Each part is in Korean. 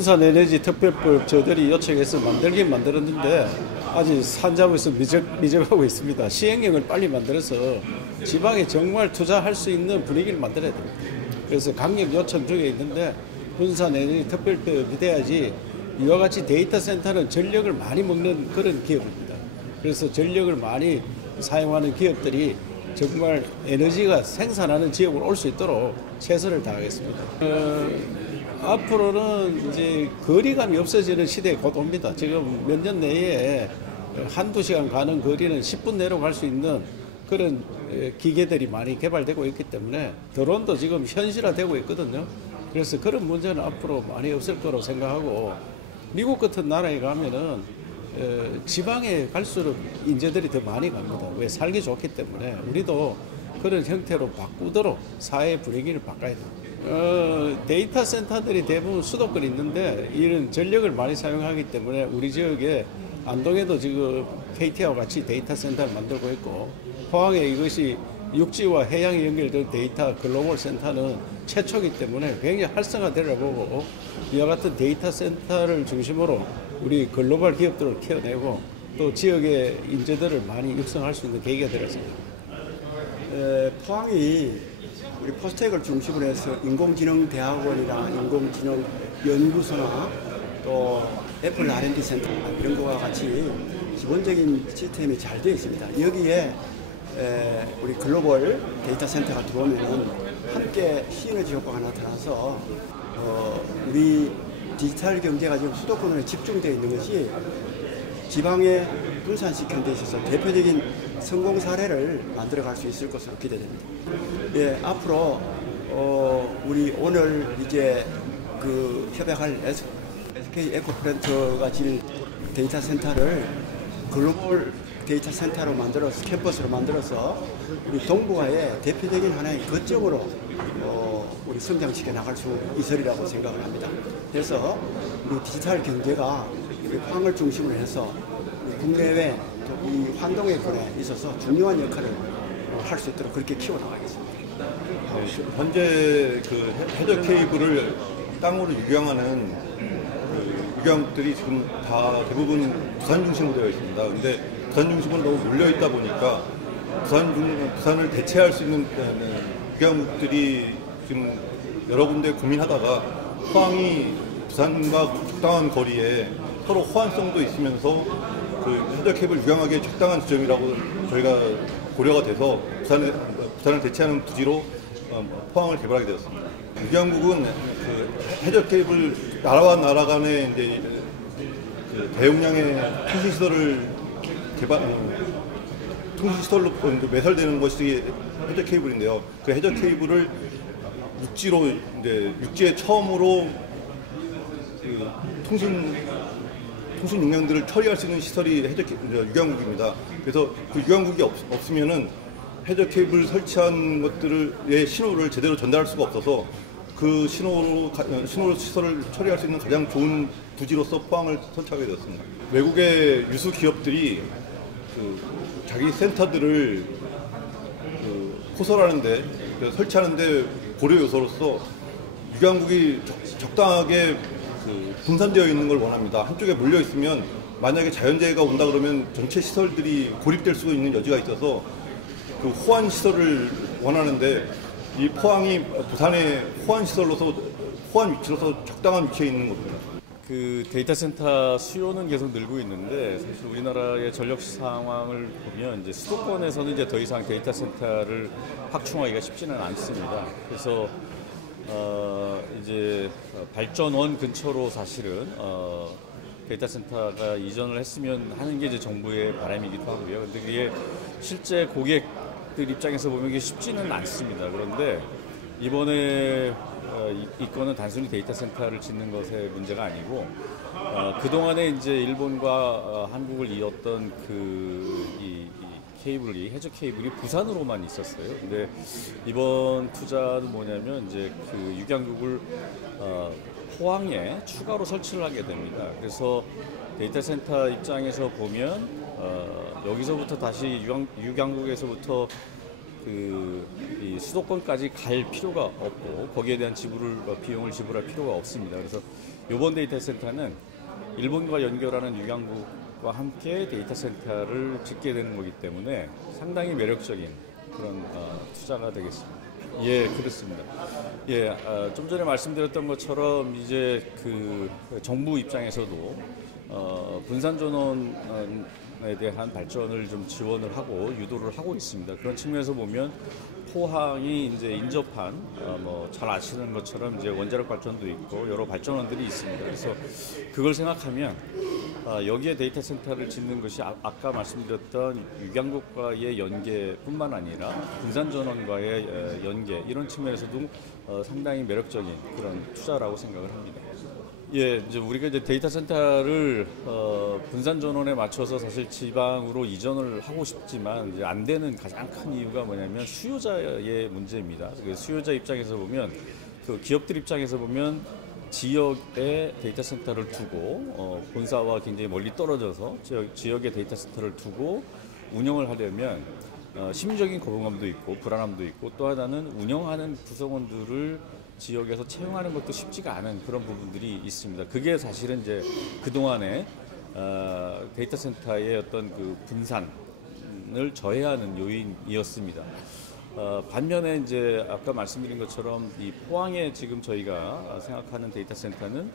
군산에너지 특별법 저들이 요청해서 만들긴 만들었는데 아직 산자부에서 미적하고 있습니다. 시행령을 빨리 만들어서 지방에 정말 투자할 수 있는 분위기를 만들어야 됩니다. 그래서 강력 요청 중에 있는데 군산에너지 특별법이 돼야지 이와 같이 데이터 센터는 전력을 많이 먹는 그런 기업입니다. 그래서 전력을 많이 사용하는 기업들이 정말 에너지가 생산하는 지역으로 올 수 있도록 최선을 다하겠습니다. 앞으로는 이제 거리감이 없어지는 시대에 곧 옵니다. 지금 몇 년 내에 한두 시간 가는 거리는 10분 내로 갈 수 있는 그런 기계들이 많이 개발되고 있기 때문에 드론도 지금 현실화되고 있거든요. 그래서 그런 문제는 앞으로 많이 없을 거라고 생각하고 미국 같은 나라에 가면은 지방에 갈수록 인재들이 더 많이 갑니다. 왜? 살기 좋기 때문에 우리도 그런 형태로 바꾸도록 사회 분위기를 바꿔야 됩니다. 데이터 센터들이 대부분 수도권에 있는데 이런 전력을 많이 사용하기 때문에 우리 지역에 안동에도 지금 KT와 같이 데이터 센터를 만들고 있고 포항에 이것이 육지와 해양에 연결된 데이터 글로벌 센터는 최초이기 때문에 굉장히 활성화되려 보고 이와 같은 데이터 센터를 중심으로 우리 글로벌 기업들을 키워내고 또 지역의 인재들을 많이 육성할 수 있는 계기가 되었습니다 포항이 우리 포스텍을 중심으로 해서 인공지능 대학원이나 인공지능 연구소나 또 애플 R&D 센터 이런 거와 같이 기본적인 시스템이 잘 되어 있습니다. 여기에 우리 글로벌 데이터 센터가 들어오면 함께 시너지 효과가 나타나서 우리 디지털 경제가 지금 수도권으로 집중되어 있는 것이 지방에 분산시키는 데 있어서 대표적인 성공 사례를 만들어갈 수 있을 것으로 기대됩니다. 예, 앞으로 우리 오늘 이제 그 협약할 SK 에코프렌트가 지닌 데이터 센터를 글로벌 데이터 센터로 만들어서 캠퍼스로 만들어서 우리 동북아의 대표적인 하나의 거점으로 우리 성장시켜 나갈 수 있으리라고 생각을 합니다. 그래서 우리 디지털 경제가 우리 포항을 중심으로 해서 국내외 이 환동에권에 있어서 중요한 역할을 할 수 있도록 그렇게 키워나가겠습니다. 현재 그 헤더 케이블을 땅으로 육양하는 육양국들이 지금 다 대부분 부산 중심으로 되어 있습니다. 근데 부산 중심으로 너무 몰려 있다 보니까 부산을 대체할 수 있는 육양국들이 지금 여러 군데 고민하다가 포항이 부산과 적당한 거리에 서로 호환성도 있으면서 그 헤더 케이블 육양하기에 적당한 지점이라고 저희가 고려가 돼서 부산을 대체하는 부지로 포항을 개발하게 되었습니다. 육양국은 그 헤더 케이블 나라와 나라 간의 이제 그 대용량의 통신 시설을 통신 시설로 매설되는 것이 헤더 케이블인데요. 그 헤더 케이블을 육지로 이제 육지에 처음으로 그 통신 용량들을 처리할 수 있는 시설이 육양국입니다. 그래서 그 육양국이 없으면은 헤더 케이블 설치한 것들의 신호를 제대로 전달할 수가 없어서 그 신호 시설을 처리할 수 있는 가장 좋은 부지로서 포항을 선택하게 되었습니다. 외국의 유수 기업들이 그 자기 센터들을 호설하는데 설치하는데 고려 요소로서 육양국이 적당하게 분산되어 있는 걸 원합니다. 한쪽에 몰려 있으면 만약에 자연재해가 온다 그러면 전체 시설들이 고립될 수 있는 여지가 있어서 그 호환 시설을 원하는데 이 포항이 부산의 호환 시설로서 호환 위치로서 적당한 위치에 있는 겁니다. 그 데이터 센터 수요는 계속 늘고 있는데 사실 우리나라의 전력 상황을 보면 이제 수도권에서는 이제 더 이상 데이터 센터를 확충하기가 쉽지는 않습니다. 그래서 이제 발전원 근처로 사실은 데이터 센터가 이전을 했으면 하는 게 이제 정부의 바람이기도 하고요. 근데 그게 실제 고객들 입장에서 보면 이게 쉽지는 않습니다. 그런데 이번에 이 건은 단순히 데이터 센터를 짓는 것의 문제가 아니고 그동안에 이제 일본과 한국을 이었던 이 케이블이 해저 케이블이 부산으로만 있었어요. 근데 이번 투자는 뭐냐면 이제 그 육양국을 포항에 추가로 설치를 하게 됩니다. 그래서 데이터 센터 입장에서 보면 여기서부터 다시 육양국에서부터 이 수도권까지 갈 필요가 없고 거기에 대한 비용을 지불할 필요가 없습니다. 그래서 이번 데이터 센터는 일본과 연결하는 유양국과 함께 데이터 센터를 짓게 되는 거기 때문에 상당히 매력적인 그런 투자가 되겠습니다. 예, 그렇습니다. 예, 좀 전에 말씀드렸던 것처럼 이제 그 정부 입장에서도 분산 전원에 대한 발전을 좀 지원을 하고 유도를 하고 있습니다. 그런 측면에서 보면 포항이 이제 인접한 뭐 잘 아시는 것처럼 이제 원자력 발전도 있고 여러 발전원들이 있습니다. 그래서 그걸 생각하면 여기에 데이터 센터를 짓는 것이 아까 말씀드렸던 유양국과의 연계뿐만 아니라 분산 전원과의 연계 이런 측면에서도 상당히 매력적인 그런 투자라고 생각을 합니다. 예, 이제 우리가 이제 데이터 센터를 분산 전원에 맞춰서 사실 지방으로 이전을 하고 싶지만 이제 안 되는 가장 큰 이유가 뭐냐면 수요자의 문제입니다. 수요자 입장에서 보면 그 기업들 입장에서 보면 지역에 데이터 센터를 두고 본사와 굉장히 멀리 떨어져서 지역에 데이터 센터를 두고 운영을 하려면 심리적인 거부감도 있고 불안함도 있고 또 하나는 운영하는 구성원들을 지역에서 채용하는 것도 쉽지가 않은 그런 부분들이 있습니다. 그게 사실은 이제 그동안에 데이터 센터의 어떤 그 분산을 저해하는 요인이었습니다. 반면에 이제 아까 말씀드린 것처럼 이 포항에 지금 저희가 생각하는 데이터 센터는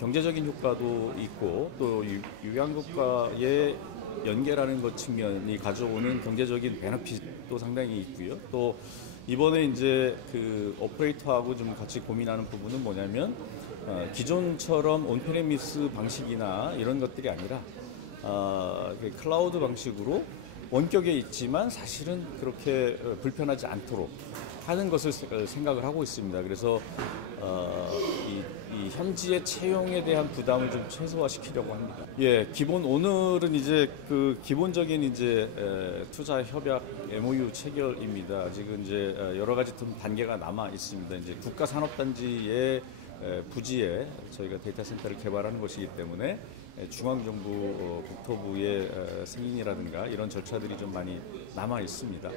경제적인 효과도 있고 또 유양국과의 연계라는 것 측면이 가져오는 경제적인 베너핏도 상당히 있고요. 또 이번에 이제 그 오퍼레이터하고 좀 같이 고민하는 부분은 뭐냐면 기존처럼 온프레미스 방식이나 이런 것들이 아니라 클라우드 방식으로 원격에 있지만 사실은 그렇게 불편하지 않도록 하는 것을 생각을 하고 있습니다. 그래서 이 현지의 채용에 대한 부담을 좀 최소화시키려고 합니다. 예, 오늘은 이제 그 기본적인 이제 투자 협약 MOU 체결입니다. 지금 이제 여러 가지 좀 단계가 남아 있습니다. 이제 국가산업단지의 부지에 저희가 데이터 센터를 개발하는 것이기 때문에 중앙정부 국토부의 승인이라든가 이런 절차들이 좀 많이 남아 있습니다.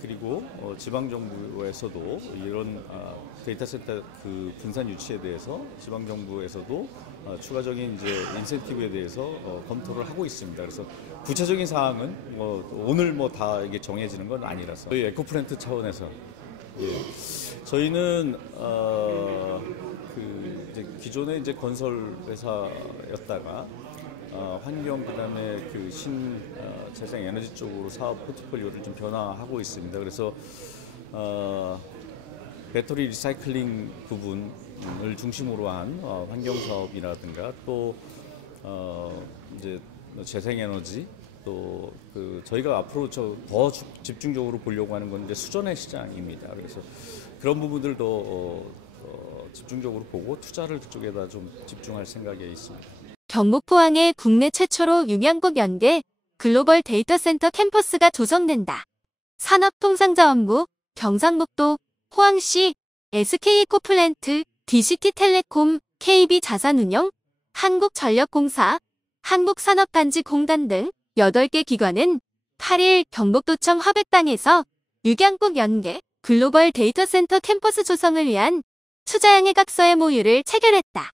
그리고 지방정부에서도 이런 데이터 센터 그 분산 유치에 대해서 지방정부에서도 추가적인 이제 인센티브에 대해서 검토를 하고 있습니다. 그래서 구체적인 사항은 오늘 다 이게 정해지는 건 아니라서 저희 에코프렌트 차원에서 저희는 이제 기존에 이제 건설 회사였다가 환경 그다음에 그 재생 에너지 쪽으로 사업 포트폴리오를 좀 변화하고 있습니다. 그래서 배터리 리사이클링 부분을 중심으로 한 환경 사업이라든가 또 이제 재생 에너지 또 저희가 앞으로 더 집중적으로 보려고 하는 건 이제 수전의 시장입니다. 그래서 그런 부분들도 집중적으로 보고 투자를 그쪽에다 좀 집중할 생각에 있습니다. 경북 포항에 국내 최초로 유양국 연계 글로벌 데이터 센터 캠퍼스가 조성된다. 산업통상자원부, 경상북도, 포항시, SK이코플랜트, DCT텔레콤, KB자산운용, 한국전력공사, 한국산업단지공단 등 8개 기관은 8일 경북도청 화백당에서 유양국 연계 글로벌 데이터 센터 캠퍼스 조성을 위한 투자양해각서 MOU를 체결했다.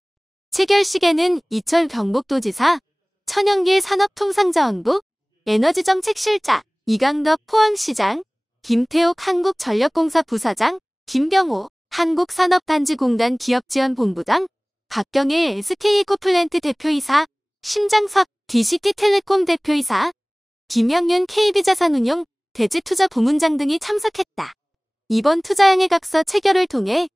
체결식에는 이철 경북도지사, 천영길 산업통상자원부, 에너지정책실장, 이강덕 포항시장, 김태옥 한국전력공사 부사장, 김병호 한국산업단지공단 기업지원본부장, 박경일 SK이코플랜트 대표이사, 심장석 DCT텔레콤 대표이사, 김영윤 KB자산운용 대지투자부문장 등이 참석했다. 이번 투자양해각서 체결을 통해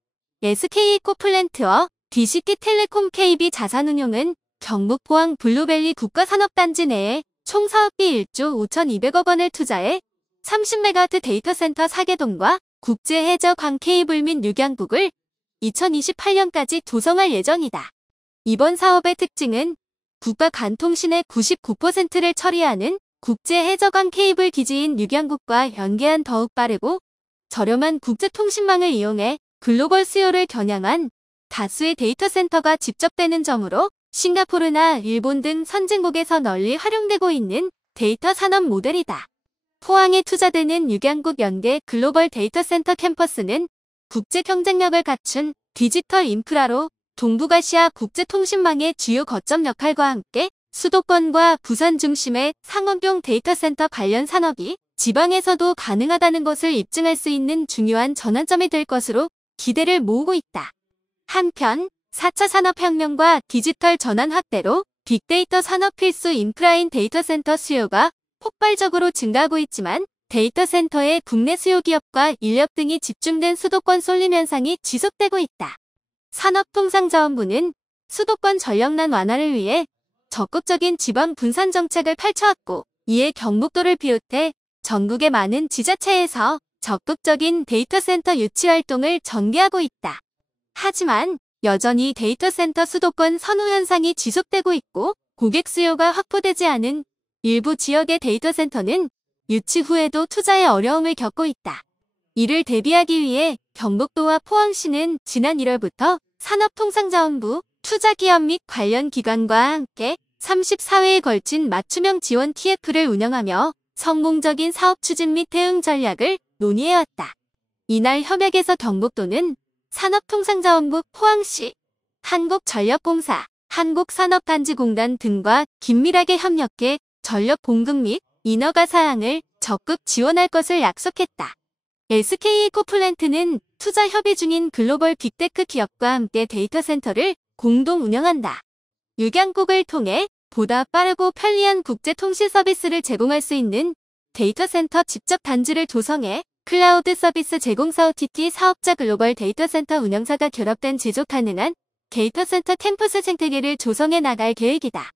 SK이코플랜트와 DCT텔레콤 KB자산운용은 경북 포항 블루밸리 국가산업단지 내에 총 사업비 1조 5,200억 원을 투자해 30메가와트 데이터 센터 4개동과 국제해저 광케이블 및 유양국을 2028년까지 조성할 예정이다. 이번 사업의 특징은 국가간통신의 99%를 처리하는 국제해저광 케이블 기지인 유양국과 연계한 더욱 빠르고 저렴한 국제통신망을 이용해 글로벌 수요를 겨냥한 다수의 데이터 센터가 집적되는 점으로 싱가포르나 일본 등 선진국에서 널리 활용되고 있는 데이터 산업 모델이다. 포항에 투자되는 육양국 연계 글로벌 데이터 센터 캠퍼스는 국제 경쟁력을 갖춘 디지털 인프라로 동북아시아 국제통신망의 주요 거점 역할과 함께 수도권과 부산 중심의 상업용 데이터 센터 관련 산업이 지방에서도 가능하다는 것을 입증할 수 있는 중요한 전환점이 될 것으로 기대를 모으고 있다. 한편 4차 산업혁명과 디지털 전환 확대로 빅데이터 산업 필수 인프라인 데이터 센터 수요가 폭발적으로 증가하고 있지만 데이터 센터의 국내 수요 기업과 인력 등이 집중된 수도권 쏠림 현상이 지속되고 있다. 산업통상자원부는 수도권 전력난 완화를 위해 적극적인 지방 분산 정책을 펼쳐왔고 이에 경북도를 비롯해 전국의 많은 지자체에서 적극적인 데이터 센터 유치 활동을 전개하고 있다. 하지만 여전히 데이터 센터 수도권 선호 현상이 지속되고 있고 고객 수요가 확보되지 않은 일부 지역의 데이터 센터는 유치 후에도 투자에 어려움을 겪고 있다. 이를 대비하기 위해 경북도와 포항시는 지난 1월부터 산업통상자원부, 투자기업 및 관련 기관과 함께 34회에 걸친 맞춤형 지원 TF를 운영하며 성공적인 사업 추진 및 대응 전략을 논의해왔다. 이날 협약에서 경북도는 산업통상자원부 포항시, 한국전력공사, 한국산업단지공단 등과 긴밀하게 협력해 전력 공급 및 인허가 사항을 적극 지원할 것을 약속했다. SK이코플랜트는 투자 협의 중인 글로벌 빅테크 기업과 함께 데이터 센터를 공동 운영한다. 육양국을 통해 보다 빠르고 편리한 국제 통신 서비스를 제공할 수 있는 데이터 센터 직접 단지를 조성해 클라우드 서비스 제공사 OTT 사업자 글로벌 데이터 센터 운영사가 결합된 지속 가능한 데이터 센터 캠퍼스 생태계를 조성해 나갈 계획이다.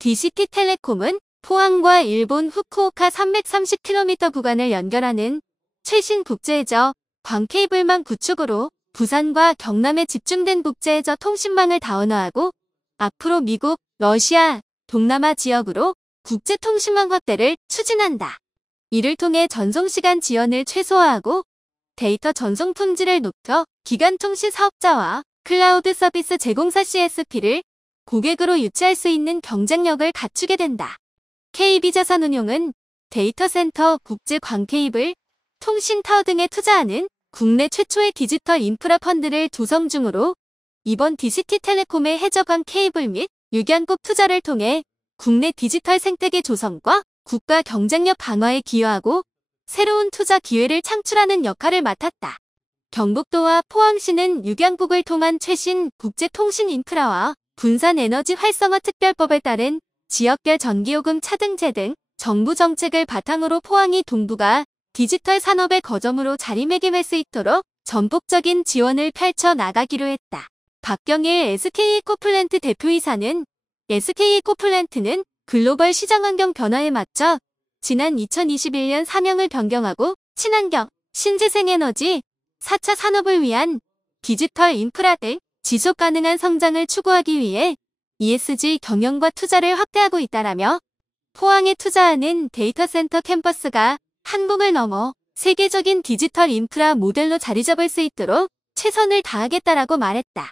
DCT텔레콤은 포항과 일본 후쿠오카 330km 구간을 연결하는 최신 국제해저 광케이블망 구축으로 부산과 경남에 집중된 국제해저 통신망을 다원화하고 앞으로 미국, 러시아, 동남아 지역으로 국제통신망 확대를 추진한다. 이를 통해 전송시간 지연을 최소화하고 데이터 전송 품질을 높여 기간통신 사업자와 클라우드 서비스 제공사 CSP를 고객으로 유치할 수 있는 경쟁력을 갖추게 된다. KB자산운용은 데이터 센터, 국제 광케이블, 통신 타워 등에 투자하는 국내 최초의 디지털 인프라 펀드를 조성 중으로 이번 DCT텔레콤의 해저광 케이블 및 육양국 투자를 통해 국내 디지털 생태계 조성과 국가 경쟁력 강화에 기여하고 새로운 투자 기회를 창출하는 역할을 맡았다. 경북도와 포항시는 육양국을 통한 최신 국제통신 인프라와 분산 에너지 활성화 특별법에 따른 지역별 전기요금 차등제 등 정부 정책을 바탕으로 포항이 동북아 디지털 산업의 거점으로 자리매김할 수 있도록 전폭적인 지원을 펼쳐 나가기로 했다. 박경일 SK이코플랜트 대표이사는 SK이코플랜트는 글로벌 시장 환경 변화에 맞춰 지난 2021년 사명을 변경하고 친환경, 신재생에너지, 4차 산업을 위한 디지털 인프라 등 지속 가능한 성장을 추구하기 위해 ESG 경영과 투자를 확대하고 있다라며 포항에 투자하는 데이터 센터 캠퍼스가 한국을 넘어 세계적인 디지털 인프라 모델로 자리 잡을 수 있도록 최선을 다하겠다라고 말했다.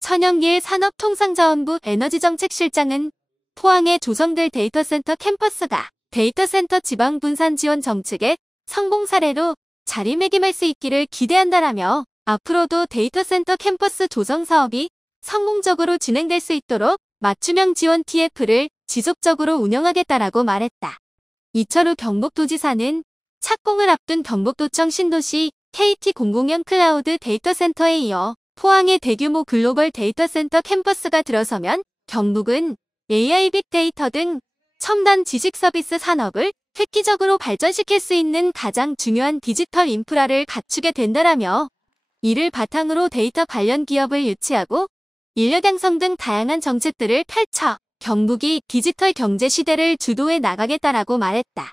천영길 산업통상자원부 에너지정책실장은 포항에 조성될 데이터 센터 캠퍼스가 데이터 센터 지방 분산 지원 정책의 성공 사례로 자리매김할 수 있기를 기대한다라며 앞으로도 데이터 센터 캠퍼스 조성 사업이 성공적으로 진행될 수 있도록 맞춤형 지원 TF를 지속적으로 운영하겠다라고 말했다. 이철우 경북도지사는 착공을 앞둔 경북도청 신도시 KT 공공형 클라우드 데이터 센터에 이어 포항의 대규모 글로벌 데이터 센터 캠퍼스가 들어서면 경북은 AI 빅데이터 등 첨단 지식 서비스 산업을 획기적으로 발전시킬 수 있는 가장 중요한 디지털 인프라를 갖추게 된다라며 이를 바탕으로 데이터 관련 기업을 유치하고 인력 양성 등 다양한 정책들을 펼쳐 경북이 디지털 경제 시대를 주도해 나가겠다라고 말했다.